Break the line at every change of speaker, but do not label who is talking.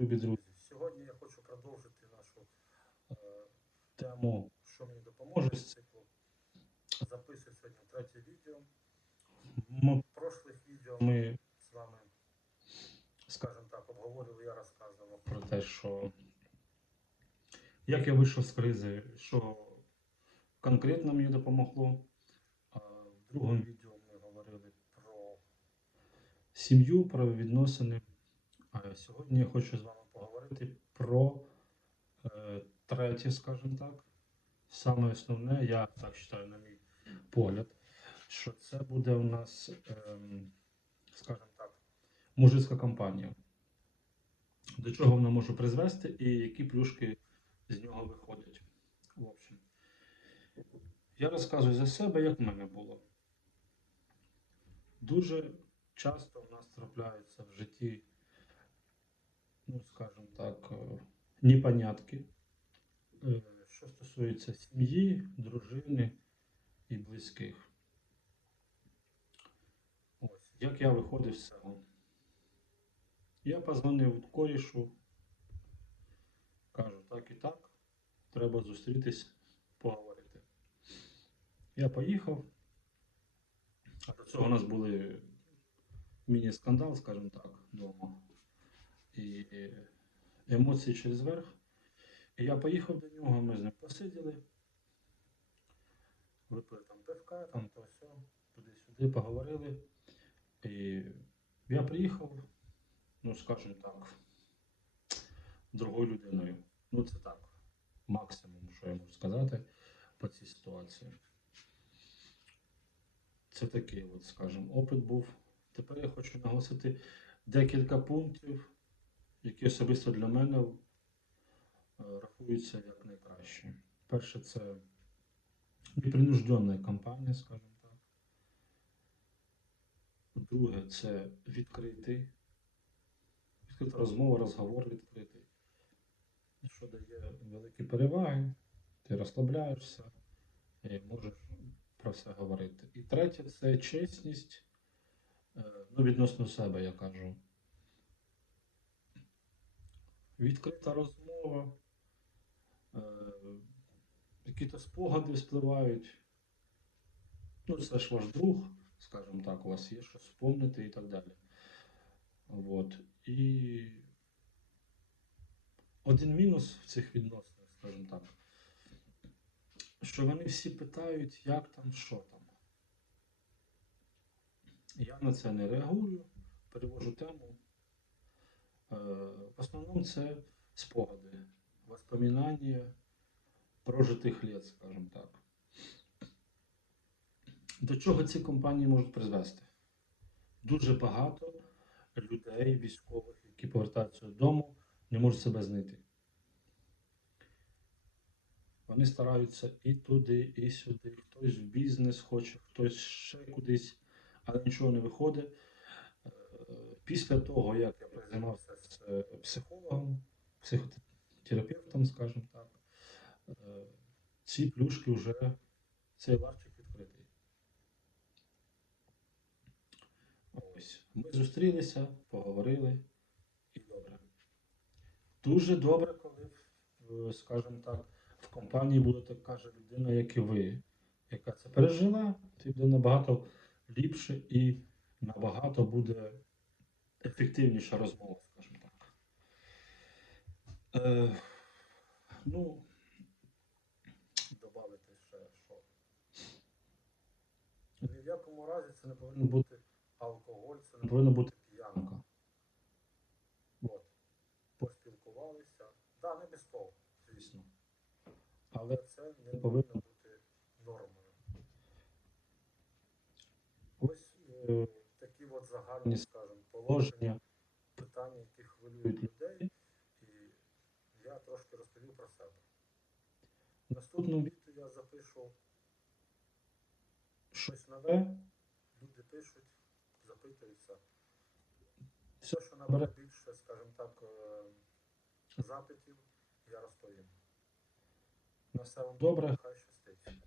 любі друзі. Сьогодні я хочу продовжити нашу е, тему, що мені допоможе з циклу. Записую сьогодні третє відео. В прошлих відео ми з вами, скажімо так, обговорювали, я розказував про те, що як я вийшов з кризи, що конкретно мені допомогло. А в другому відео ми говорили про сім'ю, про відносини. Сьогодні я хочу з вами поговорити про е, третє, скажімо так. Саме основне, я так вважаю, на мій погляд, що це буде у нас, ем, скажімо так, мужицька компанія. До чого вона може призвести і які плюшки з нього виходять. В общем, я розказую за себе, як в мене було. Дуже часто в нас трапляються в житті, ну, скажімо так, е, непонятки, е, що стосується сім'ї, дружини і близьких. Ось, як я виходив з цього. Я позвонив корішу, кажу, так і так, треба зустрітись, поговорити. Я поїхав, а до цього у нас були міні-скандал, скажімо так, вдома. І емоції через верх. І я поїхав до нього, ми з ним посиділи, випили там пивка, там то все, туди-сюди поговорили. І я приїхав, ну, скажімо так, другою людиною. Ну, це так, максимум, що я можу сказати по цій ситуації. Це такий, от, скажімо, опит був. Тепер я хочу наголосити декілька пунктів, які особисто для мене е, рахуються як найкращі. Перше, це непринужденна кампанія, скажімо так. Друге, це відкритий. Відкрита розмова, розговор відкритий. Що дає великі переваги, ти розслабляєшся і можеш про все говорити. І третє це чесність, е, ну, відносно себе, я кажу. Відкрита розмова, е, якісь спогади спливають. Ну, це ж ваш друг, скажімо так, у вас є що вспомнити і так далі. От. І один мінус в цих відносинах, скажімо так, що вони всі питають, як там, що там. Я на це не реагую, перевожу тему. Е, В основному це спогади, воспоминання прожитих літ, скажімо так. До чого ці компанії можуть призвести? Дуже багато людей, військових, які повертаються додому, не можуть себе знайти. Вони стараються і туди, і сюди. Хтось в бізнес хоче, хтось ще кудись, але нічого не виходить. Після того, як я займався з е, психологом, психотерапевтом, скажімо так, е, ці плюшки вже цей ларчик відкритий. Ось. Ми зустрілися, поговорили і добре. Дуже добре, коли, е, скажімо так, в компанії буде така ж людина, як і ви, яка це пережила, це буде набагато ліпше і набагато буде ефективніша розмова, скажімо так. Е, ну, додати ще що. Ні в якому разі це не повинен бути алкоголь, це не повинна бути п'янка. От. Поспілкувалися. Так, да, не без того, звісно. Але це не повинно бути нормою. Ось е, такі от загальні, положення, питання, які хвилюють людей. І я трошки розповів про себе. В наступному я запишу щось нове. Люди пишуть, запитуються. Все, що набере більше, скажімо так, е, запитів, я розповім. На все вам добре, хай щастить.